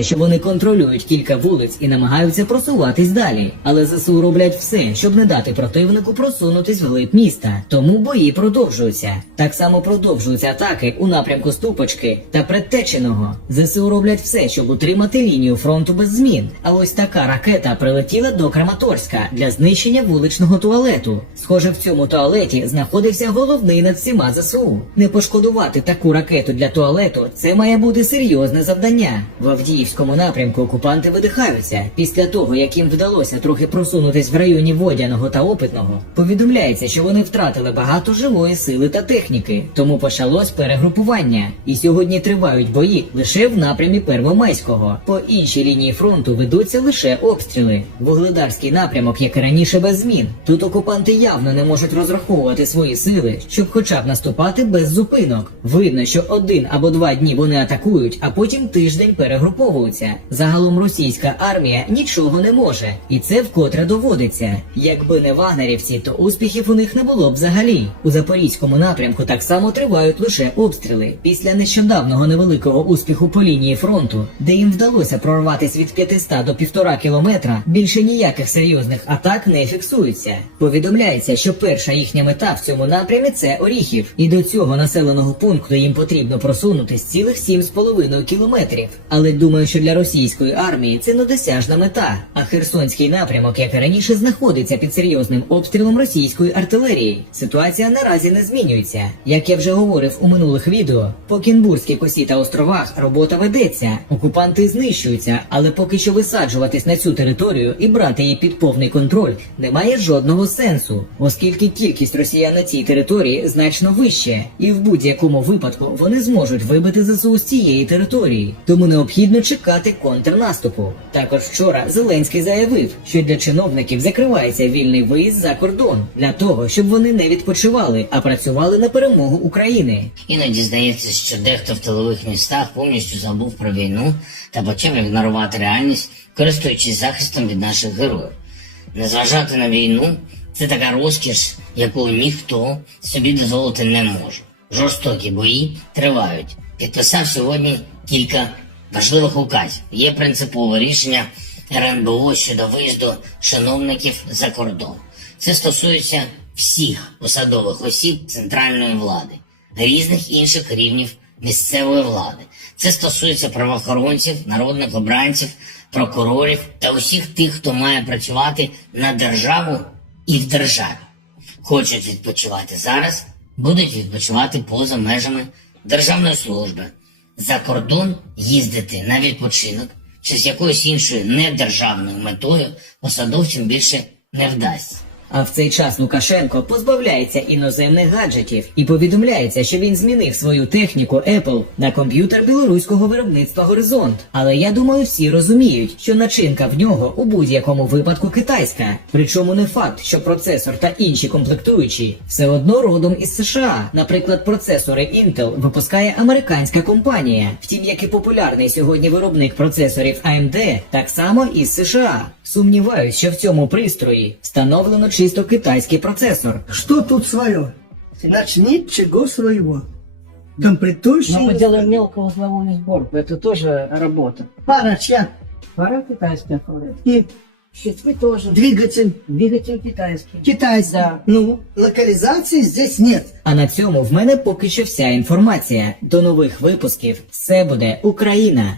що вони контролюють кілька вулиць і намагаються просуватись далі, але ЗСУ роблять все, щоб не дати противнику просунутись вглиб міста. Тому бої продовжуються. Так само продовжуються атаки у напрямку Ступочки та Предтеченого. ЗСУ роблять все, щоб утримати лінію фронту без змін. А ось така ракета прилетіла до Краматорська для знищення вуличного туалету. Схоже, в цьому туалеті знаходився головний над всіма ЗСУ. Не пошкодувати таку ракету для туалету це має бути серйозне завдання. В Авдіївському напрямку окупанти видихаються. Після того, як їм вдалося трохи просунутись в районі Водяного та Опитного, повідомляється, що вони втратили багато живої сили та техніки, тому почалось перегрупування. І сьогодні тривають бої лише в напрямі Первомайського. По іншій лінії фронту ведуться лише обстріли. Вугледарський напрямок, як і раніше, без змін. Тут окупанти явно не можуть розраховувати свої сили, щоб хоча б наступати без зупинок. Видно, що один або два дні вони атакують, а потім тиждень перегруповуються. Загалом російська армія нічого не може, і це вкотре доводиться. Якби не вагнерівці, то успіхів у них не було б взагалі. У запорізькому напрямку так само тривають лише обстріли. Після нещодавнього невеликого успіху по лінії фронту, де їм вдалося прорватися від 500 до півтора кілометра, більше ніяких серйозних атак не фіксується. Повідомляється, що перша їхня мета в цьому напрямі це Оріхів, і до цього населеного пункту їм потрібно просунутись цілих 7,5 кілометрів. Але думаю, що для російської армії це недосяжна мета. А Херсонський напрямок, як і раніше, знаходиться під серйозним обстрілом російської артилерії. Ситуація наразі не змінюється. Як я вже говорив у минулих відео, по Кінбурзькій косі та островах робота ведеться. Окупанти знищуються, але поки що висаджуватись на цю територію і брати її під повний контроль немає жодного сенсу, оскільки кількість росіян на цій території значно вище, і в будь-якому випадку вони зможуть вибити ЗСУ з цієї території. Тому необхідно чекати контрнаступу. Також вчора Зеленський заявив, що для чиновників закривається вільний виїзд за кордон для того, щоб вони не відпочивали, а працювали на перемогу України. Іноді здається, що дехто в тилових містах повністю забув про війну та почав ігнорувати реальність, користуючись захистом від наших героїв. Незважати на війну це така розкіш, яку ніхто собі дозволити не може. Жорстокі бої тривають. Підписав сьогодні кілька важливих указів. Є принципове рішення РНБО щодо виїзду чиновників за кордон. Це стосується всіх посадових осіб центральної влади, різних інших рівнів місцевої влади. Це стосується правоохоронців, народних обранців, прокурорів та усіх тих, хто має працювати на державу і в державі. Хочуть відпочивати зараз, будуть відпочивати поза межами державної служби. За кордон їздити на відпочинок чи з якоюсь іншою недержавною метою посадовцям більше не вдасться. А в цей час Лукашенко позбавляється іноземних гаджетів і повідомляється, що він змінив свою техніку Apple на комп'ютер білоруського виробництва Горизонт. Але я думаю, всі розуміють, що начинка в нього у будь-якому випадку китайська. Причому не факт, що процесор та інші комплектуючі все одно родом із США. Наприклад, процесори Intel випускає американська компанія. Втім, як і популярний сьогодні виробник процесорів AMD, так само і з США. Сумніваюсь, що в цьому пристрої встановлено чисто китайський процесор. Что тут свое? Значит, ничего своего. Комплектующие. Но мы делаем мелкоузловую сборку. Это тоже работа. Пара чья? Пара китайская. И Щитки тоже. двигатель Двигатель китайский. китайский. Да. Ну, локализации здесь нет. А на цьому в мене поки що вся інформація. До нових випусків. Все буде Україна.